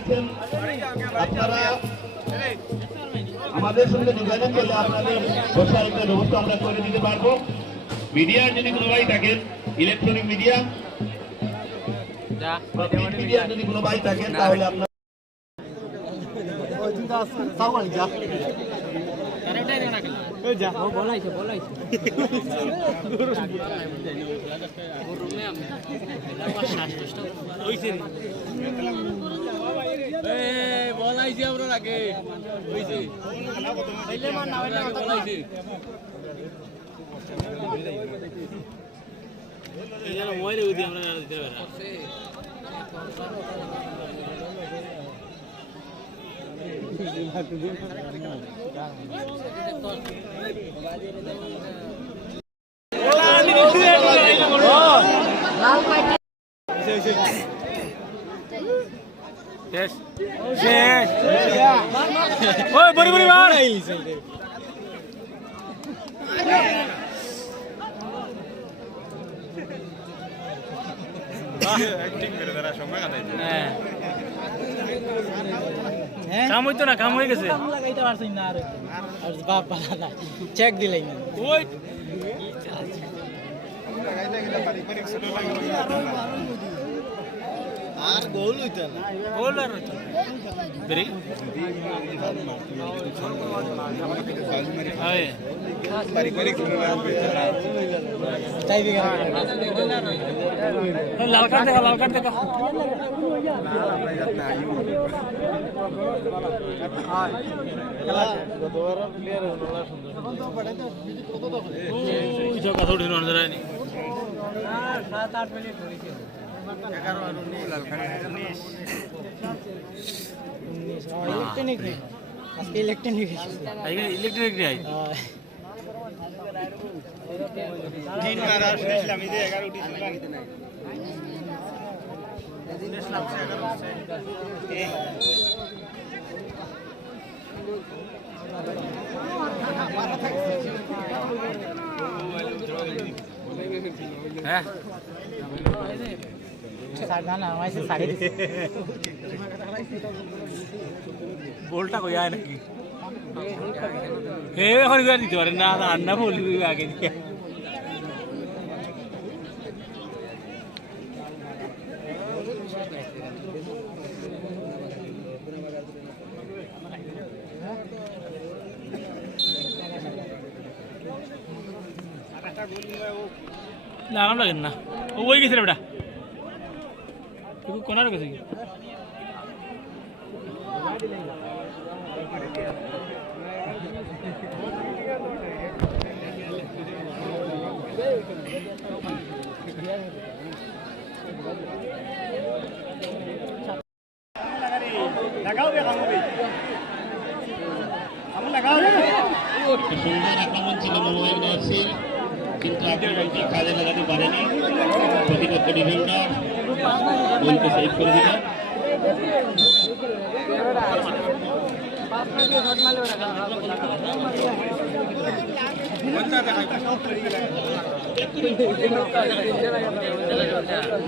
আছেন আপনারা আমাদের সঙ্গে যোগাযোগ করলে আপনাদের বসার একটা ব্যবস্থা আমরা করে দিতে পারবো। মিডিয়ার যদি কোনো ভাই থাকেন, ইলেকট্রনিক মিডিয়া মিডিয়ার যদি কোনো ভাই থাকেন তাহলে আপনার বলাইছি আমরা আগে মরে উদি আমরা দিতে পারা Yes. Yes. Oh, bari bari bar. Acting mere dara shomoy kadai. কাম হইতো না, কাম হয়ে গেছে। কাম লাগাইতে পারছিস না আরে। আর বাপ পালা না। চেক দিলাই না। ওই লাগাইতে গেলে পারিবারিক ছোট লাগে। আর গোল হইতো না, গোল আর হইতো না বেরি আয় পারিবারিক তাই দিগা লাল কার্ড দেখা লাল কার্ড দেখা আয় গতবার প্লেয়ার হলো না সুন্দর ওই যে কথা উঠে না জানি 7-8 মিনিট হইছে 11 আর 19 লাল কার্ড 19 ইলেকট্রনিক নেই আজকে ইলেকট্রনিক আইগে ইলেকট্রনিক নেই তিন মার আর ইসলামী দে 11 উঠিছিল ইসলাম সে 11 হ্যাঁ সাড়ে না আমাইছে সাড়ে বলটা কই আয় নাকি হে এখন গিয়ে দিতে পারে না আন্না বলি আগে দিয়ে লাগাম লাগেন না ও ওই গেছে রে বেটা তুই কোনার গেছে কি লাগাও বে কামবে আমি লাগাও সুন্দর আক্রমণ ছিল মোবাইল নাসির কিন্তু আক্রমণটি কাজে লাগাতে পারেনি প্রতিপক্ষ ডিফেন্ডার গোলকে সেভ করে দিল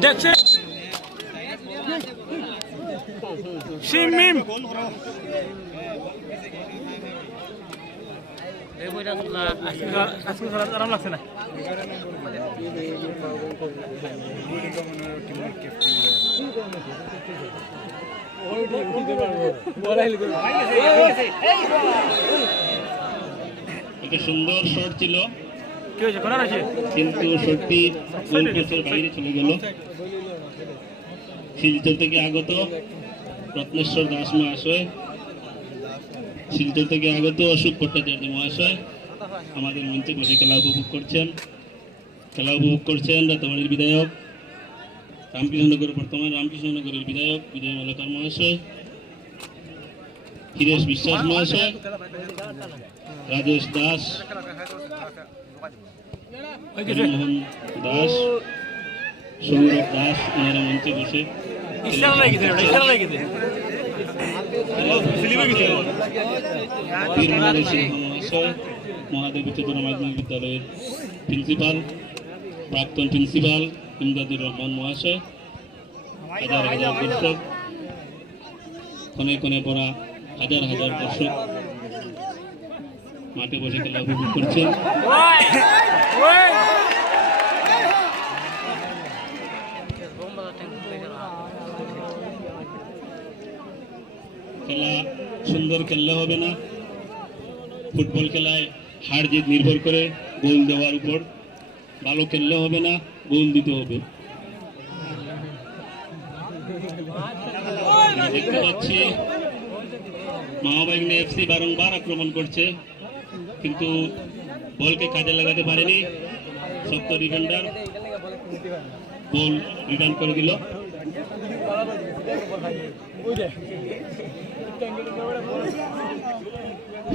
দেখছে শিমিম এই বইটা তোলা আজকে আরাম লাগছে না একটা সুন্দর শট ছিল কি হয়েছে কোনার আছে কিন্তু শটটি গোলপোস্টের বাইরে চলে গেল শিলচর থেকে আগত রত্নেশ্বর দাস মহাশয় শিলচর থেকে আগত অশোক ভট্টাচার্য মহাশয় আমাদের মঞ্চে বসে খেলা উপভোগ করছেন রাতাবাড়ির বিধায়ক রামকৃষ্ণনগর বর্তমান রামকৃষ্ণনগরের বিধায়ক বিজয় মালাকার মহাশয় হিরেশ বিশ্বাস মহাশয় রাজেশ দাস মোহন দাস সৌরভ দাস ওনারা মঞ্চে বসে মহাদেব উচ্চতর মাধ্যমিক বিদ্যালয়ের প্রিন্সিপাল প্রাক্তন প্রিন্সিপাল ইমদাদুর রহমান মহাশয় হাজার হাজার দর্শক ক্ষণে ক্ষণে পড়া হাজার হাজার দর্শক মাঠে বসে খেলা উপভোগ করছেন। খেলা সুন্দর খেললে হবে না, ফুটবল খেলায় হার জিত নির্ভর করে গোল দেওয়ার উপর। ভালো খেললে হবে না, গোল দিতে হবে। দেখতে পাচ্ছি মামাবাহিনী এফসি বারংবার আক্রমণ করছে, কিন্তু বলকে কাজে লাগাতে পারেনি। শক্ত ডিফেন্ডার বল রিটার্ন করে দিল।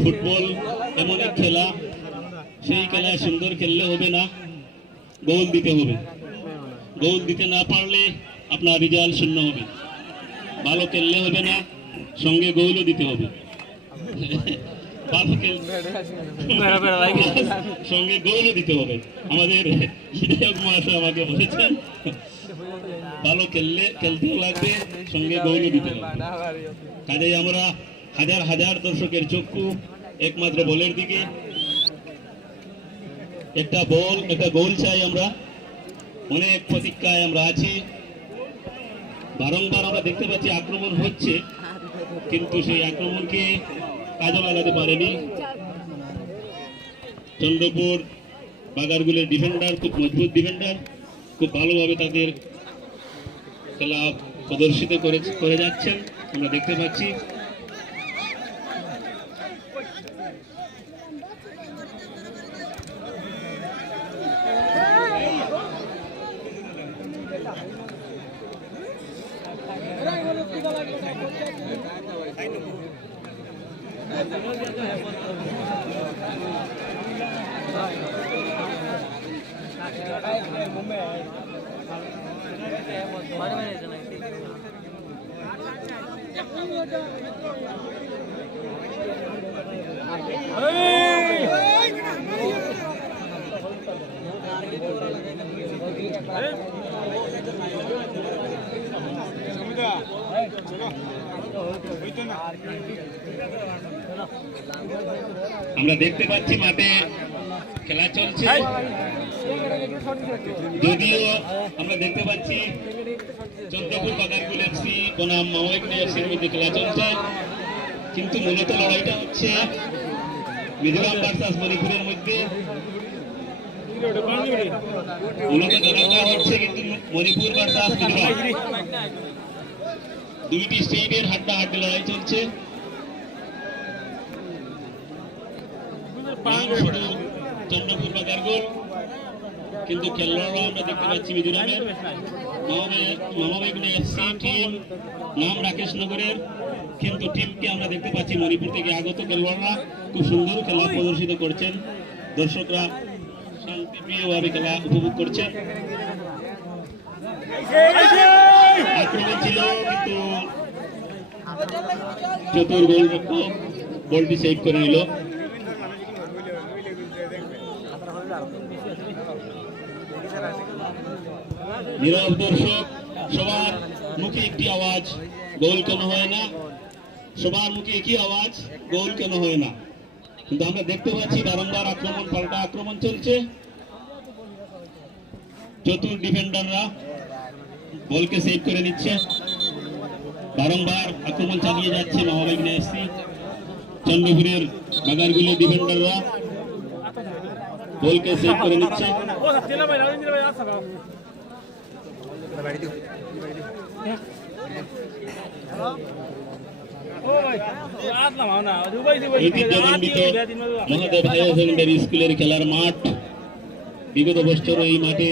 ফুটবল এমন এক খেলা, সেই খেলায় সুন্দর খেললে হবে না, গোল দিতে হবে। গোল দিতে না পারলে আপনার রেজাল্ট শূন্য হবে। ভালো খেললে হবে না, সঙ্গে গোলও দিতে হবে। সঙ্গে গোলও দিতে হবে। আমাদের বিধায়ক মহাশয় আমাকে বলেছেন ভালো খেলতেও লাগবে, সঙ্গে গোলও দিতে হবে। কাজেই আমরা হাজার হাজার দর্শকের চক্ষু একমাত্র বলের দিকে। একটা গোল চাই আমরা, অনেক প্রতীক্ষায় আমরা আছি। বারংবার আমরা দেখতে পাচ্ছি আক্রমণ হচ্ছে, কিন্তু সেই আক্রমণকে কাজে লাগাতে পারেনি। চন্দ্রপুর বাগারগুলের ডিফেন্ডার খুব মজবুত ডিফেন্ডার, খুব ভালোভাবে তাদের খেলা প্রদর্শিত করে যাচ্ছেন, আমরা দেখতে পাচ্ছি। আমরা দেখতে পাচ্ছি মাঠে খেলা চলছে, যদিও আমরা দেখতে পাচ্ছি চন্দ্রপুর বাগারগুল এফসি বনাম মামাবাহিনী এফসির মধ্যে খেলা চলছে, কিন্তু মূলত লড়াইটা হচ্ছে মিজোরাম ভার্সাস মণিপুরের মধ্যে। মূলত খেলাটা হচ্ছে কিন্তু মণিপুর ভার্সাস মিজোরাম, দুইটি স্টেটের হাড্ডাহাড্ডি লড়াই চলছে। শুধু চন্দ্রপুর বাগারগুল, কিন্তু খেলোয়াড়রা আমরা দেখতে পাচ্ছি মিজোরামের। মামাবাহিনী এফসি টিম নাম রাকেশ নগরের, কিন্তু টিমকে আমরা দেখতে পাচ্ছি মণিপুর থেকে আগত খেলোয়াড়রা খুব সুন্দর খেলা প্রদর্শিত করছেন। দর্শকরা শান্তিপ্রিয়ভাবে খেলা উপভোগ করছেন। আক্রমণ ছিল, কিন্তু চতুর গোলরক্ষক বলটি সেভ করে নিল। নীরব দর্শক, সবার মুখে একটি আওয়াজ, গোল কেন হয় না? সবার মুখে একই আওয়াজ, গোল কেন হয় না? কিন্তু আমরা দেখতে পাচ্ছি বারংবার আক্রমণ পাল্টা আক্রমণ চলছে। চতুর ডিফেন্ডাররা বলকে সেভ করে নিচ্ছে। বারংবার আক্রমণ চালিয়ে যাচ্ছে মামাবাহিনী এফসি। চন্দ্রপুরের বাগারগুলের ডিফেন্ডাররা বলকে সেভ করে নিচ্ছে। মহাদেব হায়ার সেকেন্ডারি স্কুলের খেলার মাঠ, বিগত বছর এই মাঠে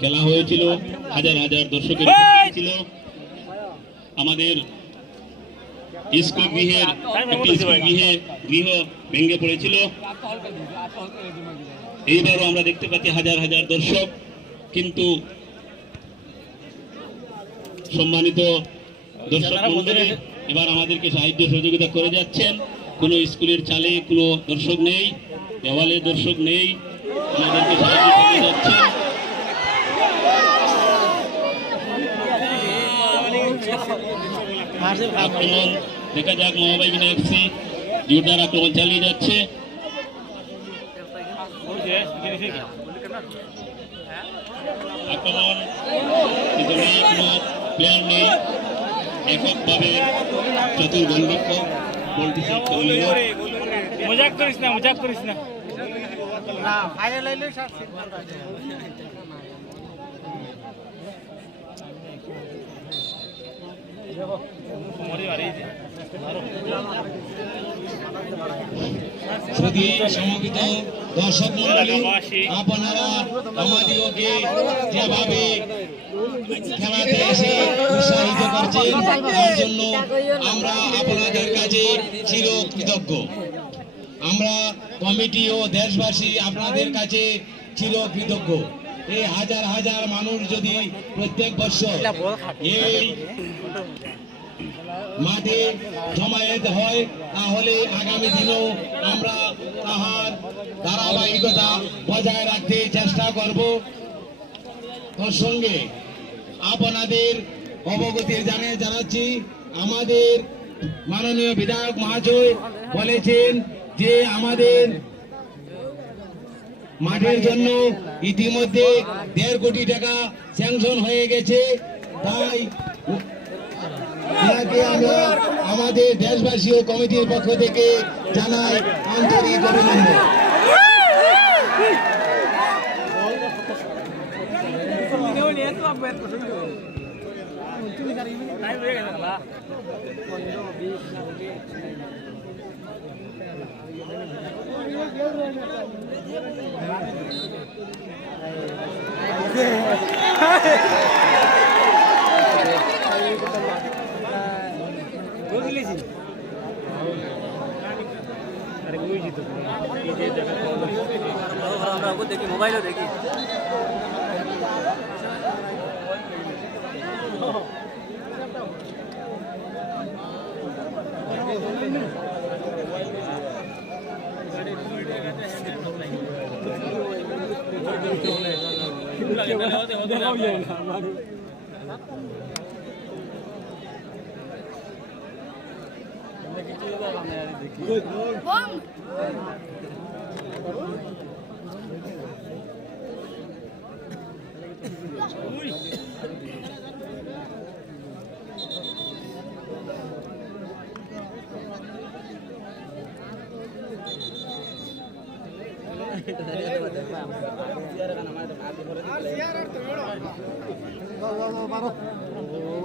খেলা হয়েছিল, হাজার হাজার দর্শকের ছিল। আমাদের স্কুল গৃহ ভেঙে পড়েছিল। এইবারও আমরা দেখতে পাচ্ছি হাজার হাজার দর্শক, কিন্তু সম্মানিত দর্শক মণ্ডলী এবার আমাদেরকে সাহায্য সহযোগিতা করে যাচ্ছেন। কোনো স্কুলের চালে কোনো দর্শক নেই, দেওয়ালে দর্শক নেই, আমাদেরকে সাহায্য করে যাচ্ছেন। আক্রমণ দেখা যাক মহাবাহিনী এফসি জোরদার আক্রমণ চালিয়ে যাচ্ছে। আক্রমণ কিন্তু নেই, কোনো প্লেয়ার নেই, এককভাবে চতুর গোলরক্ষক বলটি সেভ করে নিল। মজাক করিস না, মজাক করিস না। যদি সমবেত দর্শক মণ্ডলী আপনারা আমাদিগকে যেভাবে খেলাতে এসে উৎসাহিত করছেন তার জন্য আমরা আপনাদের কাছে চিরকৃতজ্ঞ। আমরা কমিটি ও দেশবাসী আপনাদের কাছে চিরকৃতজ্ঞ। এই হাজার হাজার মানুষ যদি প্রত্যেক বছর এই মাঠে জমায়েত হয় তাহলে আগামী দিনেও আমরা তাহার ধারাবাহিকতা বজায় রাখতে চেষ্টা করব। তোর সঙ্গে আপনাদের অবগতির জানাচ্ছি, আমাদের মাননীয় বিধায়ক মহাশয় বলেছেন যে আমাদের মাঠের জন্য ইতিমধ্যে 1.5 কোটি টাকা স্যাংশন হয়ে গেছে। তাই আমরা আমাদের দেশবাসী ও কমিটির পক্ষ থেকে জানাই আন্তরিক অভিনন্দন। দেখি মোবাইলও দেখি।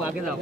आगे जाओ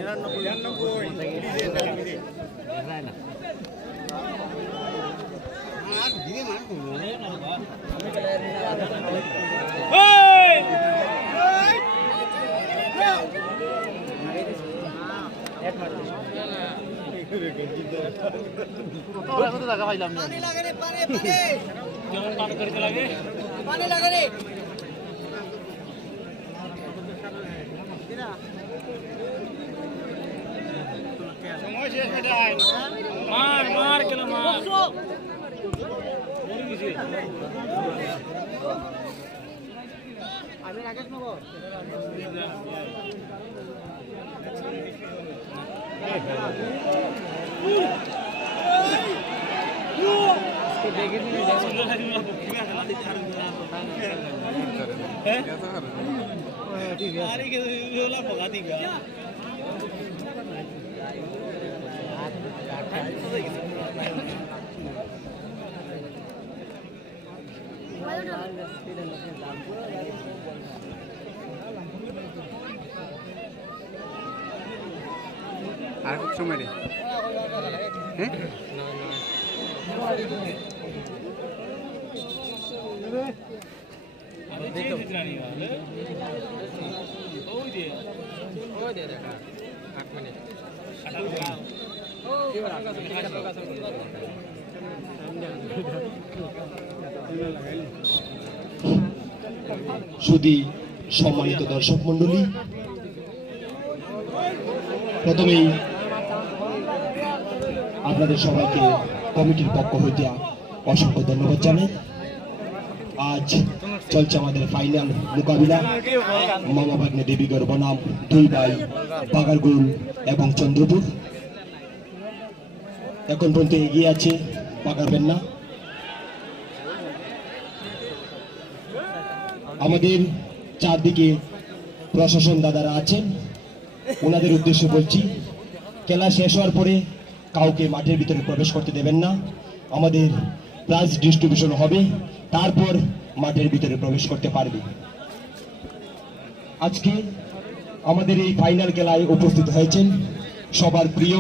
मार मार के ना मार अभी राकेश नको इसको देखे नहीं अरे के बोला भगा दी गया আর কত সময় রে হ্যাঁ আরে দেখো জিতরানি वाले ওই দে দেখা 8 মিনিট শুধু সম্মানিত দর্শক মণ্ডলী, প্রথমেই আপনাদের সবাইকে কমিটির পক্ষ হইতে অসংখ্য ধন্যবাদ জানাই। আজ চলছে আমাদের ফাইনাল মোকাবিলা মামা ভাগ্নে দেবীগড় বনাম 2 ভাই বাগারগুল এবং চন্দ্রপুর। এখন পর্যন্ত এগিয়ে আছে, পাকাবেন না। আমাদের চারদিকে প্রশাসন দাদারা আছেন, ওনাদের উদ্দেশ্যে বলছি, খেলা শেষ হওয়ার পরে কাউকে মাঠের ভিতরে প্রবেশ করতে দেবেন না। আমাদের প্রাইজ ডিস্ট্রিবিউশন হবে, তারপর মাঠের ভিতরে প্রবেশ করতে পারবে। আজকে আমাদের এই ফাইনাল খেলায় উপস্থিত হয়েছেন সবার প্রিয়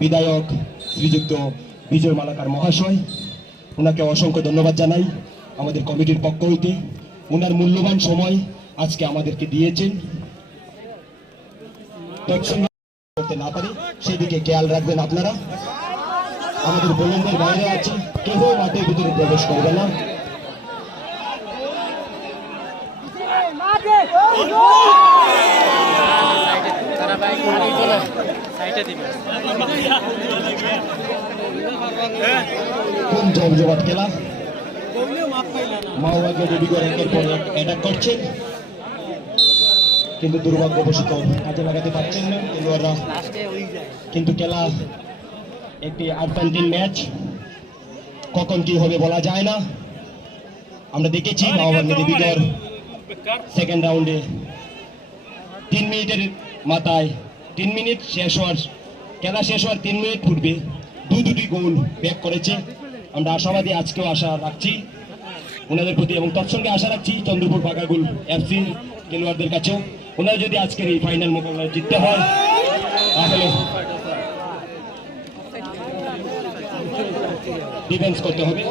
বিধায়ক শ্রীযুক্ত বিজয় মালাকার মহাশয়। ওনাকে অসংখ্য ধন্যবাদ জানাই আমাদের কমিটির পক্ষ হইতে। ওনার মূল্যবান সময় আজকে আমাদেরকে দিয়েছেন, করতে না পারে সেদিকে খেয়াল রাখবেন আপনারা। আমাদের বোলেন্ডের বাইরে আছে, কেউ মাঠের ভিতরে প্রবেশ করবে না। খুব জমজমাট খেলা, মাওবাদী দেবীগড় একের পর এক অ্যাটাক করছেন, কিন্তু দুর্ভাগ্যবশত কাজে লাগাতে পারছেন না খেলোয়াড়রা। কিন্তু খেলা একটি আর্জেন্টিন ম্যাচ, কখন কি হবে বলা যায় না। আমরা দেখেছি মাওবাদী দেবীগড় সেকেন্ড রাউন্ডে 3 মিনিটের মাথায় 3 মিনিট শেষ হওয়ার খেলা শেষ হওয়ার 3 মিনিট পূর্বে দুটি গোল ব্যাক করেছে। আমরা আশাবাদী, আজকেও আশা রাখছি ওনাদের প্রতি, এবং তৎসঙ্গে আশা রাখছি চন্দ্রপুর পাকাগুল এফসি খেলোয়াড়দের কাছেও। ওনারা যদি আজকের এই ফাইনাল মোকাবেলায় জিততে হয় তাহলে ডিফেন্স করতে হবে।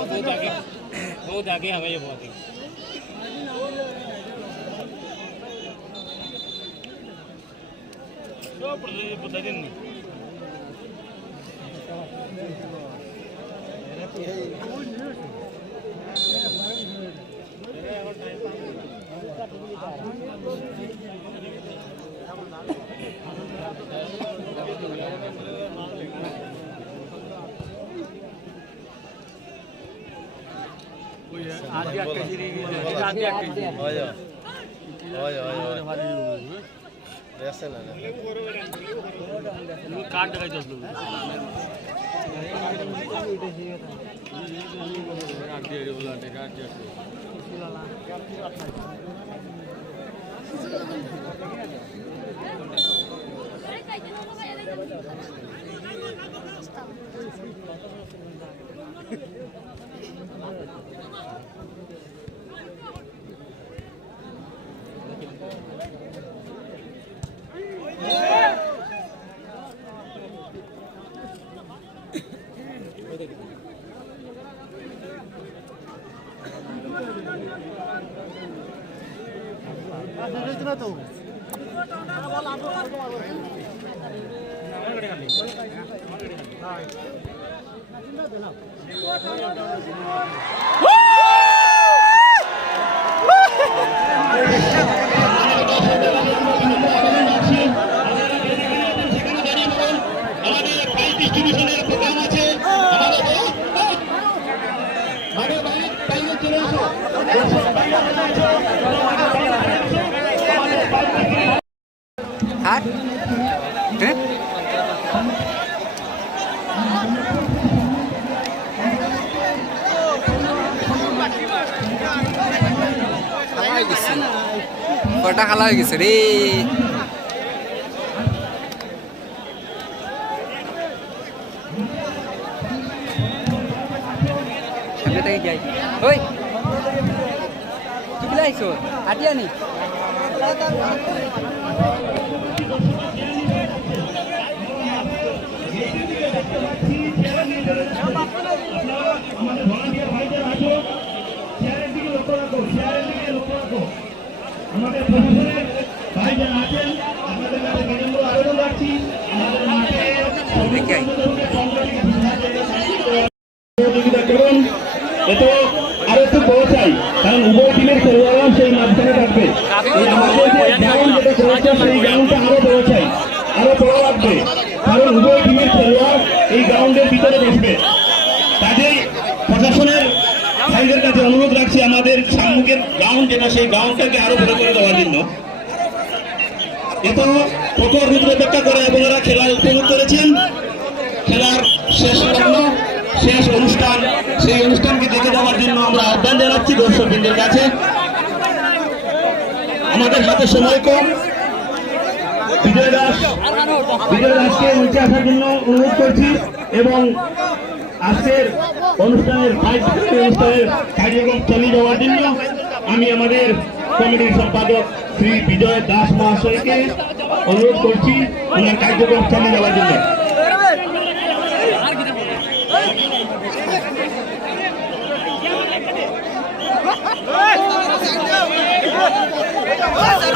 কটা খালা হয়ে গেছে রে। সামনে থেকে যাই। ওই কি লাইছো আটিয়ানি আমাদের প্রশাসনের ভাইজান আছেন, আপনাদের কাছে বিনম্র আবেদন রাখছি আমাদের মাঠে সহযোগিতা করুন, এতে আরো একটু বড় চাই, কারণ উভয় টিমের খেলোয়াড়রা সেই মাঝখানে থাকবে। আমাদের যে গ্রাউন্ড যেটা করেছে সেই গ্রাউন্ডটা আরো বড় চাই, আরো বড় লাগবে, কারণ উভয় টিমের খেলোয়াড় এই গ্রাউন্ডের ভিতরে বসবে। কাজেই প্রশাসনের ভাইদের কাছে অনুরোধ রাখছি আমাদের সম্মুখের গ্রাউন্ড যেটা সেই গ্রাউন্ডটাকে আরো বড় করে দেওয়ার জন্য। এত প্রখর রুদ্র অপেক্ষা করে আপনারা খেলা উপভোগ করেছেন। খেলার শেষ আপনাদের কাছে। আমাদের হাতে সময় কম, বিজয় দাসকে মঞ্চে আসার জন্য অনুরোধ করছি এবং আজকের অনুষ্ঠানের কার্যক্রম চালিয়ে যাওয়ার জন্য আমি আমাদের কমিটির সম্পাদক শ্রী বিজয় দাস মহাশয়কে অনুরোধ করছি ওনার কার্যক্রম চালিয়ে যাওয়ার জন্য।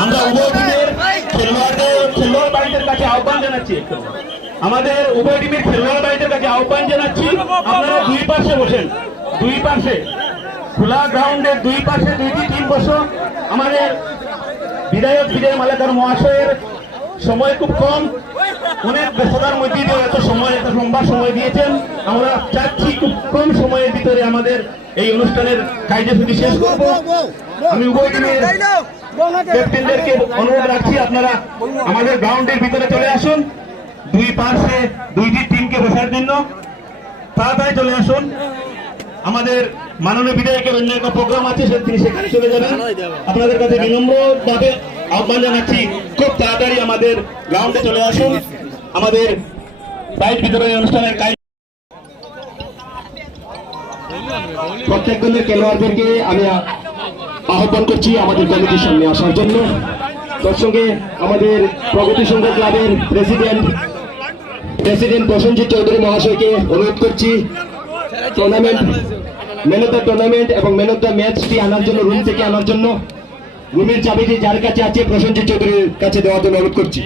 আমরা উভয় টিমের খেলোয়াড় বাড়িদের কাছে আহ্বান জানাচ্ছি, আমাদের উভয় টিমের খেলোয়াড় বাড়িদের কাছে আহ্বান জানাচ্ছি, আপনারা দুই পাশে বসেন, দুই পাশে খোলা গ্রাউন্ডের দুই পাশে দুইটি টিম বসো। আমাদের বিধায়ক বিজয় মালাকার মহাশয়ের সময় খুব কম, অনেক ব্যস্ততার মধ্যে দিয়ে এত লম্বা সময় দিয়েছেন। আমরা চাচ্ছি খুব কম সময়ের ভিতরে আমাদের এই অনুষ্ঠানের কার্যসূচি শেষ করব। আমি উভয় টিমের ক্যাপ্টেনদেরকে অনুরোধ রাখছি, আপনারা আমাদের গ্রাউন্ডের ভিতরে চলে আসুন, দুই পাশে দুইটি টিমকে বসার জন্য তাড়াতাড়ি চলে আসুন। আমাদের মাননীয় বিধায়কের অন্য একটা প্রোগ্রাম আছে, তিনি সেখানে চলে যাবেন। আপনাদের কাছে বিনম্রভাবে আহ্বান জানাচ্ছি, খুব তাড়াতাড়ি আমাদের গ্রাউন্ডে চলে আসুন। আমাদের প্রাইজ বিতরণী অনুষ্ঠানের প্রত্যেক দলের খেলোয়াড়দেরকে আমি আহ্বান করছি আমাদের কমিটির সামনে আসার জন্য। তার সঙ্গে আমাদের প্রগতি সংঘ ক্লাবের প্রেসিডেন্ট প্রসেনজিৎ চৌধুরী মহাশয়কে অনুরোধ করছি ম্যান অফ দ্য টুর্নামেন্ট এবং ম্যান অফ দ্য ম্যাচটি আনার জন্য, রুম থেকে আনার জন্য। রুমের চাবিটি যার কাছে আছে প্রসেনজিৎ চৌধুরীর কাছে দেওয়ার জন্য অনুরোধ করছি।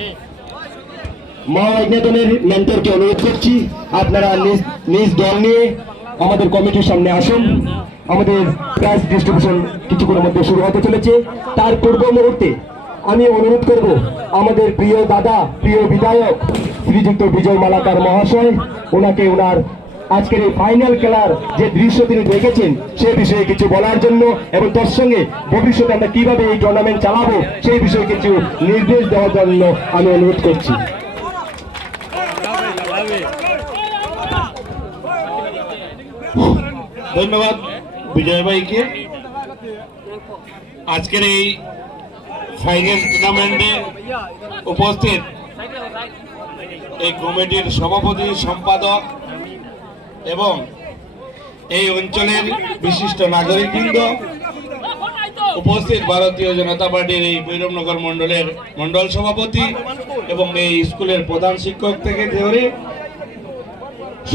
মা অজ্ঞাতনের মেন্টরকে অনুরোধ করছি, আপনারা নিজ দল নিয়ে আমাদের কমিটির সামনে আসুন। আমাদের প্রাইজ ডিস্ট্রিবিউশন কিছুক্ষণের মধ্যে শুরু হতে চলেছে। তার পূর্ব মুহূর্তে আমি অনুরোধ করব আমাদের প্রিয় দাদা, প্রিয় বিধায়ক শ্রীযুক্ত বিজয় মালাকার মহাশয়, ওনাকে ওনার আজকের এই ফাইনাল খেলার যে দৃশ্য তিনি দেখেছেন সেই বিষয়ে কিছু বলার জন্য এবং তার সঙ্গে ভবিষ্যতে আমরা কিভাবে এই টুর্নামেন্ট চালাবো সেই বিষয়ে কিছু নির্দেশ দেওয়ার জন্য আমি অনুরোধ করছি। ধন্যবাদ বিজয় ভাইকে। আজকের এই ফাইনাল টুর্নামেন্টে উপস্থিত এই কমিটির সভাপতি, সম্পাদক এবং এই অঞ্চলের বিশিষ্ট নাগরিকবৃন্দ, উপস্থিত ভারতীয় জনতা পার্টির এই ভৈরবনগর মন্ডলের মন্ডল সভাপতি এবং এই স্কুলের প্রধান শিক্ষক থেকে ধরে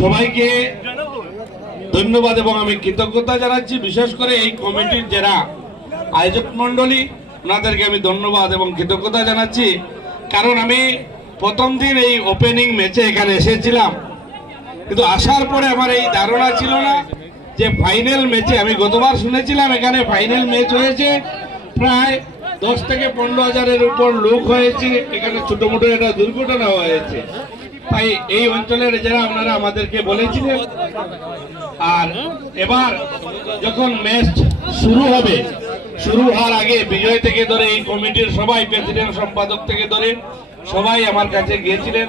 সবাইকে ধন্যবাদ এবং আমি কৃতজ্ঞতা জানাচ্ছি। বিশেষ করে এই কমিটির যারা আয়োজক মন্ডলী, ওনাদেরকে আমি ধন্যবাদ এবং কৃতজ্ঞতা জানাচ্ছি। কারণ আমি প্রথম দিন এই ওপেনিং ম্যাচে এখানে এসেছিলাম, কিন্তু আসার পরে আমার এই ধারণা ছিল না যে ফাইনাল ম্যাচে, আমি গতবার শুনেছিলাম এখানে ফাইনাল ম্যাচ হয়েছে, প্রায় 10 থেকে 15,000-এর উপর লোক হয়েছে, এখানে ছোট মোটো একটা দুর্ঘটনা হয়েছে। তাই এই অঞ্চলের যারা ওনারা আমাদেরকে বলেছিলেন, আর এবার যখন ম্যাচ শুরু হবে, শুরু হওয়ার আগে বিজয় থেকে ধরে এই কমিটির সবাই, প্রেসিডেন্ট, সম্পাদক থেকে ধরে সবাই আমার কাছে গিয়েছিলেন।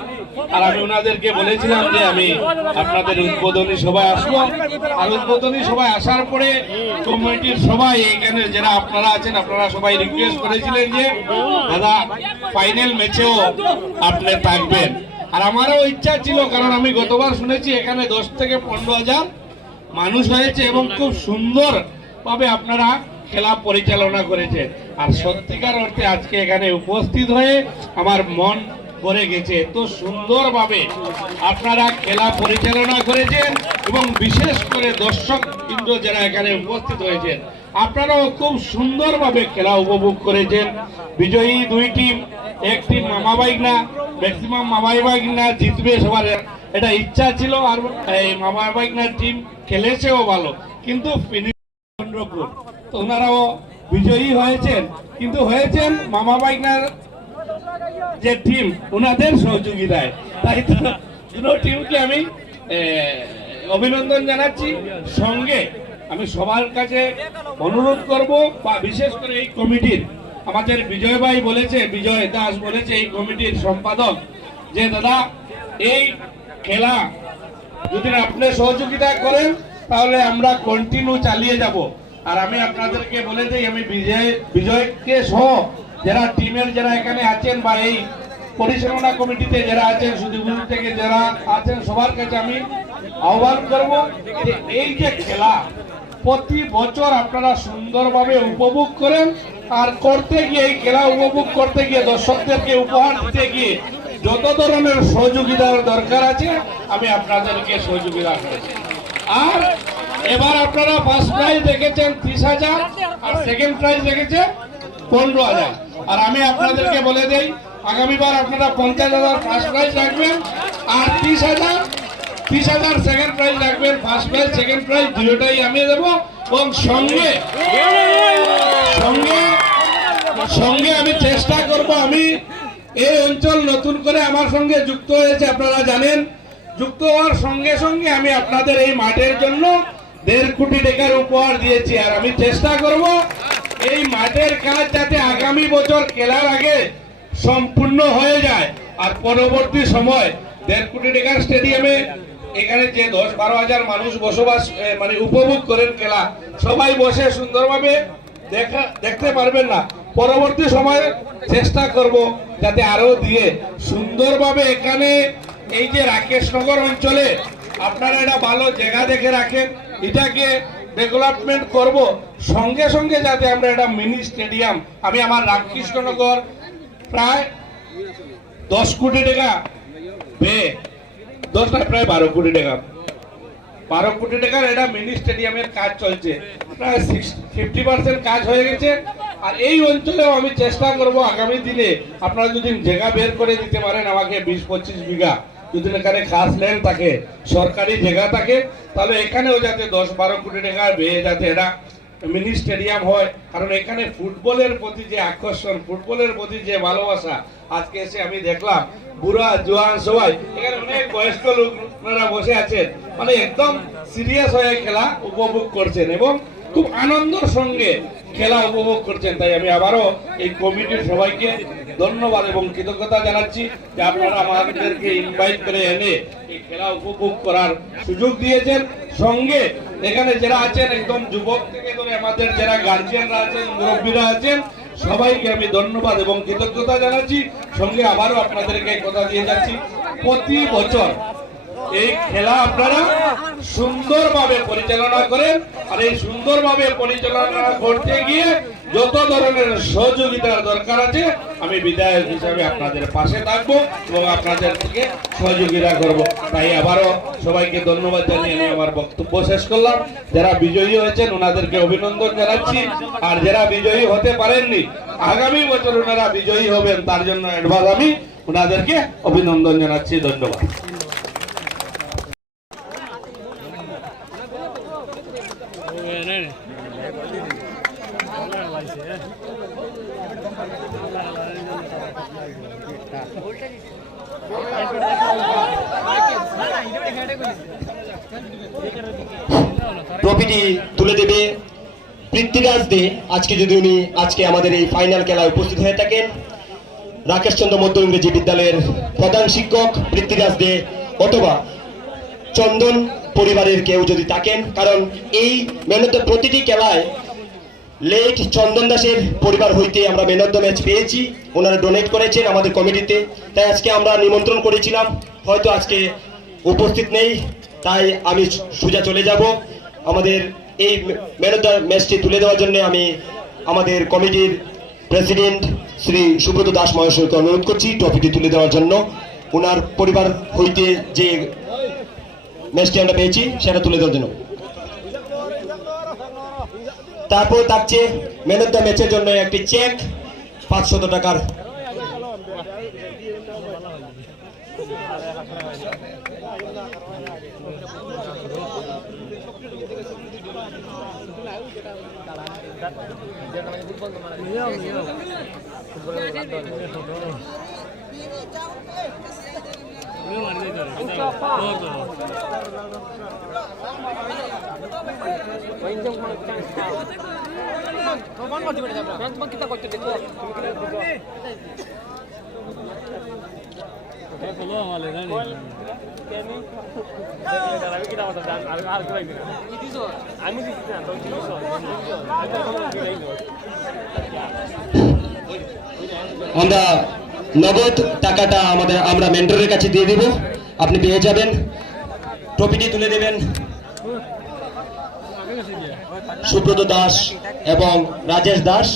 আর আমি ওনাদেরকে বলেছিলাম যে আমি আপনাদের উদ্বোধনী সভায় আসবো। আর উদ্বোধনী সভায় আসার পরে কমিটির সবাই, এইখানে যারা আপনারা আছেন, আপনারা সবাই রিকোয়েস্ট করেছিলেন যে দাদা ফাইনাল ম্যাচেও আপনি থাকবেন। আর আমারও ইচ্ছা ছিল, কারণ আমি গতবার শুনেছি এখানে 10 থেকে 15,000 মানুষ হয়েছে এবং খুব সুন্দর ভাবে আপনারা খেলা পরিচালনা করেছেন। আর সত্যিকার অর্থে আজকে এখানে উপস্থিত হয়ে আমার মন ভরে গেছে, এত সুন্দরভাবে আপনারা খেলা পরিচালনা করেছেন এবং বিশেষ করে দর্শক বৃন্দ যারা এখানে উপস্থিত হয়েছেন, আপনারাও খুব সুন্দরভাবে খেলা উপভোগ করেছেন। বিজয়ী দুই টিম, এক টিম মামা বাইগনা, ম্যাক্সিমাম মামা বাইগনা জিতবে, সবার এটা ইচ্ছা ছিল। আর এই মামা বাইগনা টিম খেলেছেও ভালো, কিন্তু তো ওনারাও বিজয়ী হয়েছেন, কিন্তু হয়েছেন মামা বাইগনার যে টিম, ওনাদের সহযোগিতায়। তাই তো দুটো টিমকে আমি অভিনন্দন জানাচ্ছি। সঙ্গে আমি সবার কাছে অনুরোধ করব, বা বিশেষ করে এই কমিটির আমাদের বিজয় ভাই বলেছে, বিজয় দাস বলেছে, এই কমিটির সম্পাদক, যে দাদা এই খেলা যদি আপনি সহযোগিতা করেন তাহলে আমরা কন্টিনিউ চালিয়ে যাব। আর আমি আপনাদেরকে বলে দিই, আমি বিজয়কে সহ যারা টিমের যারা এখানে আছেন বা এই পরিচালনা কমিটিতে যারা আছেন, সুদীপুর থেকে যারা আছেন, সবার কাছে আমি আহ্বান করব যে এই যে খেলা প্রতি বছর আপনারা সুন্দরভাবে উপভোগ করেন। আর করতে গিয়ে এই খেলা উপভোগ করতে গিয়ে দর্শকদেরকে উপহার দিতে গিয়ে যত ধরনের সহযোগিতার দরকার আছে আমি আপনাদেরকে সহযোগিতা করছি। আর এবার আপনারা ফার্স্ট প্রাইজ দেখেছেন 30,000 আর সেকেন্ড প্রাইজ দেখেছেন 15,000। আর আমি আপনাদেরকে বলে দেই, আগামীবার আপনারা 50,000 ফার্স্ট প্রাইজ রাখবেন আর 30,000 সেকেন্ড প্রাইজ রাখবেন। ফার্স্ট প্রাইজ সেকেন্ড প্রাইজ দুটোটাই আমি দেবো। এবং সঙ্গে সঙ্গে আমি চেষ্টা করব, আমি এই অঞ্চল নতুন করে আমার সঙ্গে যুক্ত হয়েছে, আপনারা জানেন। যুক্ত হওয়ার সঙ্গে সঙ্গে আমি আপনাদের এই মাঠের জন্য 1.5 কোটি টাকার উপহার দিয়েছি। আর আমি চেষ্টা করব এই মাঠের কাজ যাতে আগামী বছর খেলার আগে সম্পূর্ণ হয়ে যায়। আর পরবর্তী সময় 1.5 কোটি টাকার স্টেডিয়ামে এখানে যে 10-12 হাজার মানুষ বসবাস মানে উপভোগ করেন খেলা, সবাই বসে সুন্দরভাবে দেখতে পারবেন না। পরবর্তী সময়ে চেষ্টা করব যাতে আরো দিয়ে সুন্দরভাবে এখানে এই যে রাকেশনগর অঞ্চলে আপনারা এটা ভালো জায়গা দেখে রাখেন, এটাকে ডেভেলপমেন্ট করব। সঙ্গে সঙ্গে যাতে আমরা এটা মিনি স্টেডিয়াম, আমি আমার রামকৃষ্ণনগর প্রায় 10 কোটি টাকা ব্যয়, 10 না প্রায় 12 কোটি টাকা, 12 কোটি টাকার এটা মিনি স্টেডিয়ামের কাজ চলছে, প্রায় 50% কাজ হয়ে গেছে। আর এই অঞ্চলেও আমি চেষ্টা করব আগামী দিনে আপনারা যদি জায়গা বের করে দিতে পারেন আমাকে 20-25 বিঘা, যদি এখানে খাস ল্যান্ড থাকে, সরকারি জায়গা থাকে, তাহলে এখানেও যাতে 10-12 কোটি টাকা ব্যয়ে যাতে এটা মিনি স্টেডিয়াম হয়। কারণ এখানে ফুটবলের প্রতি যে আকর্ষণ, ফুটবলের প্রতি যে ভালোবাসা, আজকে এসে আমি দেখলাম বুড়া জোয়ান সবাই এখানে অনেক বয়স্ক লোকরা বসে আছেন, মানে একদম সিরিয়াস হয়ে খেলা উপভোগ করছেন এবং খুব আনন্দের সঙ্গে খেলা উপভোগ করছেন। তাই আমি আবারও এই কমিটির সবাইকে ধন্যবাদ এবং কৃতজ্ঞতা জানাচ্ছি যে আপনারা আমাদেরকে ইনভাইট করে এনে এই খেলা উপভোগ করার সুযোগ দিয়েছেন। সঙ্গে এখানে যারা আছেন একদম যুবক থেকে ধরে আমাদের যারা গার্জিয়ানরা আছেন, মুরব্বীরা আছেন, সবাইকে আমি ধন্যবাদ এবং কৃতজ্ঞতা জানাচ্ছি। সঙ্গে আবারও আপনাদেরকে কথা দিয়ে যাচ্ছি, প্রতি বছর এই খেলা আপনারা সুন্দরভাবে পরিচালনা করেন। আর এই সুন্দরভাবে পরিচালনা করতে গিয়ে যত ধরনের সহযোগিতার দরকার আছে আমি বিধায়ক হিসাবে আপনাদের পাশে থাকবো এবং আপনাদের থেকে সহযোগিতা করব। তাই আবারও সবাইকে ধন্যবাদ জানিয়ে আমি আমার বক্তব্য শেষ করলাম। যারা বিজয়ী হয়েছেন ওনাদেরকে অভিনন্দন জানাচ্ছি, আর যারা বিজয়ী হতে পারেননি আগামী বছর ওনারা বিজয়ী হবেন, তার জন্য অ্যাডভান্স আমি ওনাদেরকে অভিনন্দন জানাচ্ছি। ধন্যবাদ। ট্রফিটি তুলে দেবে পৃথ্বীরাজ দে। আজকে আমাদের এই ফাইনাল খেলায় উপস্থিত হয়ে থাকেন রাকেশচন্দ্র মধ্য ইংরেজি বিদ্যালয়ের প্রধান শিক্ষক পৃথ্বীরাজ দে, অথবা চন্দন পরিবারের কেউ যদি থাকেন, কারণ এই মেহনত প্রতিটি খেলায় লেট চন্দন দাসের পরিবার হইতে আমরা ম্যান অফ দ্য ম্যাচ পেয়েছি, ওনারা ডোনেট করেছেন আমাদের কমিটিতে। তাই আজকে আমরা নিমন্ত্রণ করেছিলাম, হয়তো আজকে উপস্থিত নেই, তাই আমি সোজা চলে যাব। আমাদের এই ম্যান অফ দ্য ম্যাচটি তুলে দেওয়ার জন্য আমি আমাদের কমিটির প্রেসিডেন্ট শ্রী সুব্রত দাস মহাশয়কে অনুরোধ করছি ট্রফিটি তুলে দেওয়ার জন্য। ওনার পরিবার হইতে যে ম্যাচটি আমরা পেয়েছি সেটা তুলে দেওয়ার জন্য। তারপর থাকছে ম্যান অফ দ্য ম্যাচের জন্য একটি চেক 500 টাকার। আমরা নগদ টাকাটা আমরা মেন্টরের কাছে দিয়ে দিব, আপনি পেয়ে যাবেন। ট্রফিটি তুলে দেবেন সুব্রত দাস এবং রাজেশ দাস,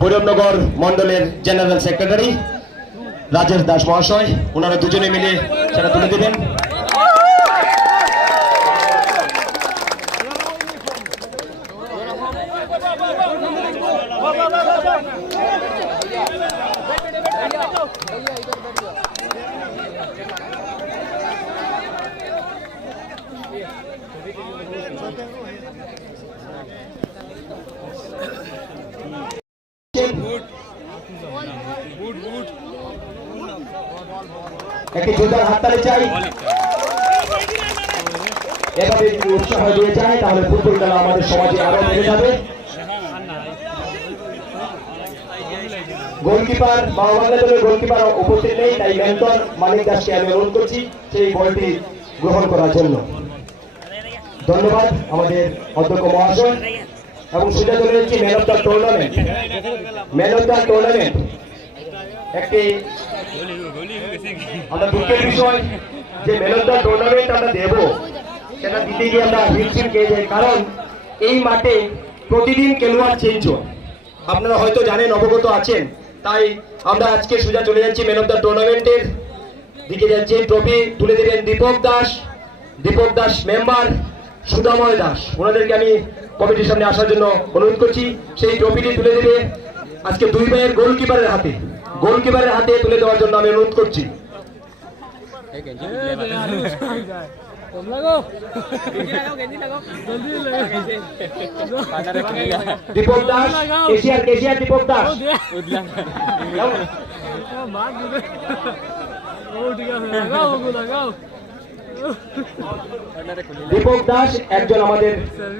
ভৈরবনগর মন্ডলের জেনারেল সেক্রেটারি রাজেশ দাস মহাশয়, ওনারা দুজনে মিলে সেটা তুলে দেবেন। একটি জোরদার হাততালি চাই। এভাবে যদি উৎসাহ দিয়ে যায় তাহলে ফুটবল খেলা আমাদের সমাজে আরো বেড়ে যাবে। গোলকিপার বাংলা দলের গোলকিপার উপস্থিত নেই, তাই মেন্টর মানিক দাসকে আমি অনুরোধ করছি সেই বলটি গ্রহণ করার জন্য। ধন্যবাদ আমাদের অধ্যক্ষ মহাশয়। এবং সেটা চলে যাচ্ছি man of the tournament. Man of the tournament একটি আমরা দুঃখের বিষয় যে ম্যান অফ দ্য টুর্নামেন্ট আমরা দেব, সেটা দিতে গিয়ে আমরা হিমশিম খেয়ে যাই, কারণ এই মাঠে প্রতিদিন খেলোয়াড় চেঞ্জ হয়। আপনারা হয়তো জানেন, অবগত আছেন, তাই আমরা আজকে সোজা চলে যাচ্ছি ম্যান অফ দ্য টুর্নামেন্টের দিকে যাচ্ছি। ট্রফি তুলে দেবেন দীপক দাস মেম্বার, সুধাময় দাস, ওনাদেরকে আমি কমিটির সামনে আসার জন্য অনুরোধ করছি। সেই ট্রফিটি তুলে দেবে আজকে দুই ভাইয়ের গোলকিপারের হাতে তুলে দেওয়ার জন্য আমি অনুরোধ করছি। দীপক দাস, কেশিয়ার দীপক দাস। দীপক দাস একজন, আমাদের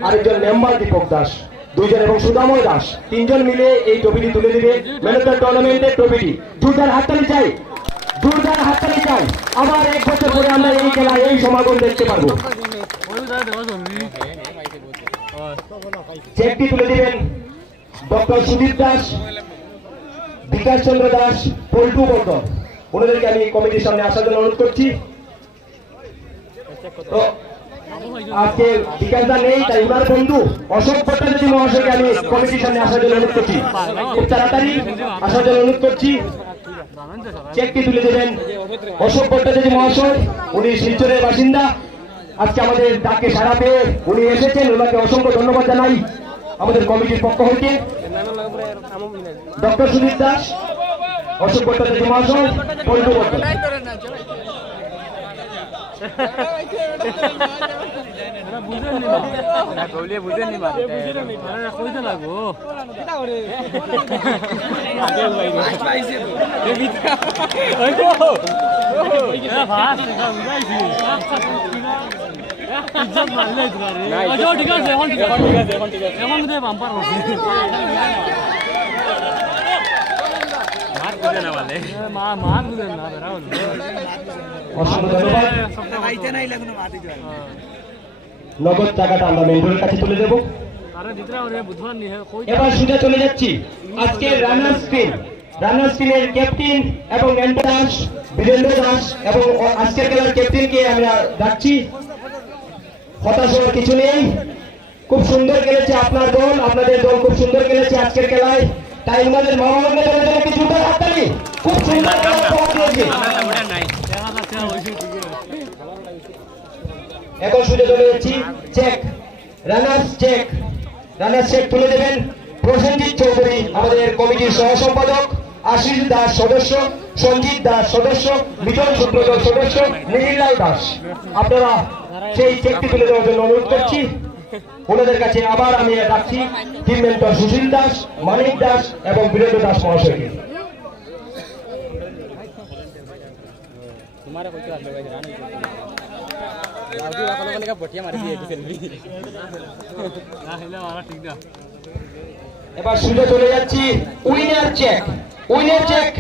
আরেকজন মেম্বার দীপক দাস, দুইজন, এবং সুদাময় দাস, তিনজন মিলে এই ট্রফিটি তুলে দিবে। ম্যান অফ দ্য টুর্নামেন্টের ট্রফিটি। জোরদার হাততালি চাই। আবার এক বছর পরে আমরা এই খেলা, এই সমাগম দেখতে পারবো। চেকটি তুলে দিবেন ডক্টর সুদীপ দাস, বিকাশ চন্দ্র দাস, পল্টু বর্ধন, ওনাদেরকে আমি কমিটির সামনে আসার জন্য অনুরোধ করছি। তো আজকে বিকাশ দা নেই, তাই ওনার বন্ধু অশোক ভট্টাচার্য মহাশয়কে আমি কমিটির সামনে আসার জন্য অনুরোধ করছি। খুব তাড়াতাড়ি আসার জন্য অনুরোধ করছি। চেকটি তুলে দেবেন অশোক ভট্টাচার্য মহাশয়, উনি শিলচরের বাসিন্দা। আজকে আমাদের ডাকে সাড়া পেয়ে উনি এসেছেন, ওনাকে অসংখ্য ধন্যবাদ জানাই আমাদের কমিটির পক্ষ হইতে। ডক্টর সুদীপ দাস, অশোক ভট্টাচার্য মহাশয়, পল্টু বর্ধন। নগদ টাকাটা আমরা মেন্টরের কাছে তুলে দেব। এবার সোজা চলে যাচ্ছি আজকে রানার্স টিমের ক্যাপ্টেন এবং মেন্টর দাস, বীরেন্দ্র দাস, এবং আজকের খেলার ক্যাপ্টেনকে আমরা ডাকছি। হতাশ হওয়ার কিছু নেই, খুব সুন্দর খেলেছে আপনার দল, আপনাদের দল খুব সুন্দর খেলেছে আজকের খেলায়, তাই আমাদের খুব সুন্দর এখন সুযোগ চলে যাচ্ছি রানার্স চেক তুলে দেবেন প্রসেনজিৎ চৌধুরী, আমাদের কমিটির সহ সম্পাদক, আশিস দাস সদস্য, সঞ্জিত দাস সদস্য, মিঠন সুব্রত সদস্য, নিখিল দাস। আপনারা সেই চেকটি তুলে দেওয়ার জন্য অনুরোধ করছি। ওনাদের কাছে আবার আমি ডাকছি টিম মেন্টর সুশীল দাস, মানিক দাস এবং বীরেন্দ্র দাস মহাশয়কে। এবার সুযোগ চলে যাচ্ছি উইনার চেক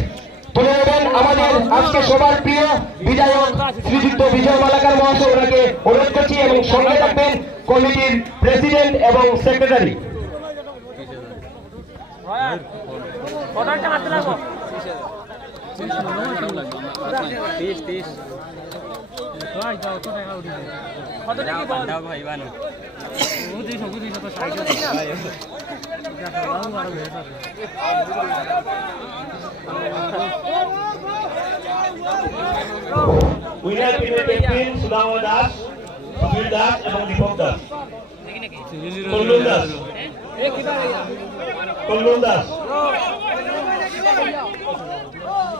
তুলে নেবেন আমাদের আজকে সবার প্রিয় বিধায়ক শ্রীযুক্ত বিজয় মালাকার মহাশয়, ওনাকে অনুরোধ করছি এবং সঙ্গে থাকবেন কমিটির প্রেসিডেন্ট এবং সেক্রেটারি। উইনার টিমের ক্যাপ্টেন সুদাম দাস, সুবীর দাস এবং দীপক দাস। কল্লুল দাস, কল্লুল দাস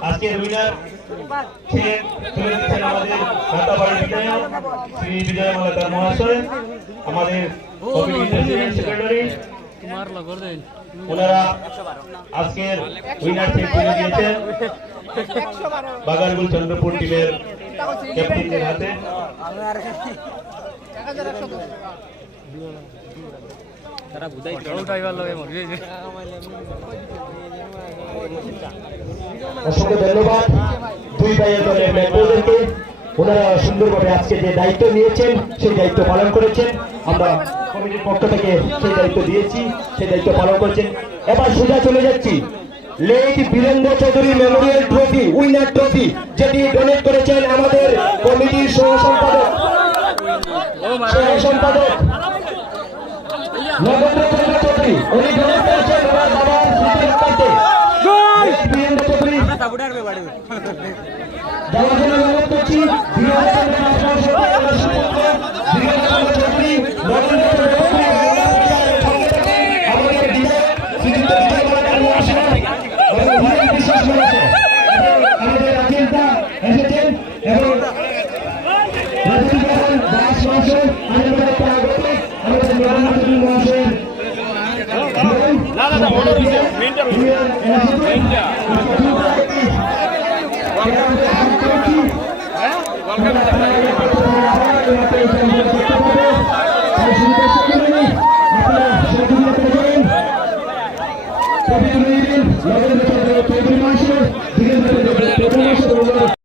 আজকের উইনার ছিলেন, তুলে দিচ্ছেন আমাদের ঘাটাবাড়ি বিধায়ক শ্রী বিজয় মালাকার মহাশয়, আমাদের কমিটির প্রেসিডেন্ট সেক্রেটারি। ওনারা আজকের উইনার চেক তুলে দিয়েছেন বাগানগুল চন্দ্রপুর টিমের ক্যাপ্টেনদের হাতে। অসংখ্য ধন্যবাদ দুই ভাইয়ের দলের মেম্বারদেরকে। ওনারা সুন্দরভাবে আজকে যে দায়িত্ব নিয়েছেন সেই দায়িত্ব পালন করেছেন। আমরা কমিটির পক্ষ থেকে সেই দায়িত্ব দিয়েছি, সেই দায়িত্ব পালন করেছেন। এবার সোজা চলে যাচ্ছি late Birendra Chowdhury memorial trophy, winner trophy, যেটি ডোনেট করেছেন আমাদের কমিটির সহ সম্পাদক নগেন্দ্র চন্দ্র চৌধুরী। উনি ডোনেট করেছেন ওনার বাবার স্মৃতি রক্ষার্থে। বীরেন্দ্র চৌধুরী দেওয়ার জন্য অনুরোধ করছি। বীরেন্দ্র চৌধুরী, নগেন্দ্র চৌধুরী, আমাদের বিধায়ক শ্রীযুক্ত বিজয় মালাকার মহাশয় এবং অনেক বিশেষ মানুষ আমাদের রাজেন্দা এসেছেন এবং রাজেন্দ্র দাস মহাশয় আমাদের আগত, আমাদের নগেন্দ্র চৌধুরী মহাশয় Welcome.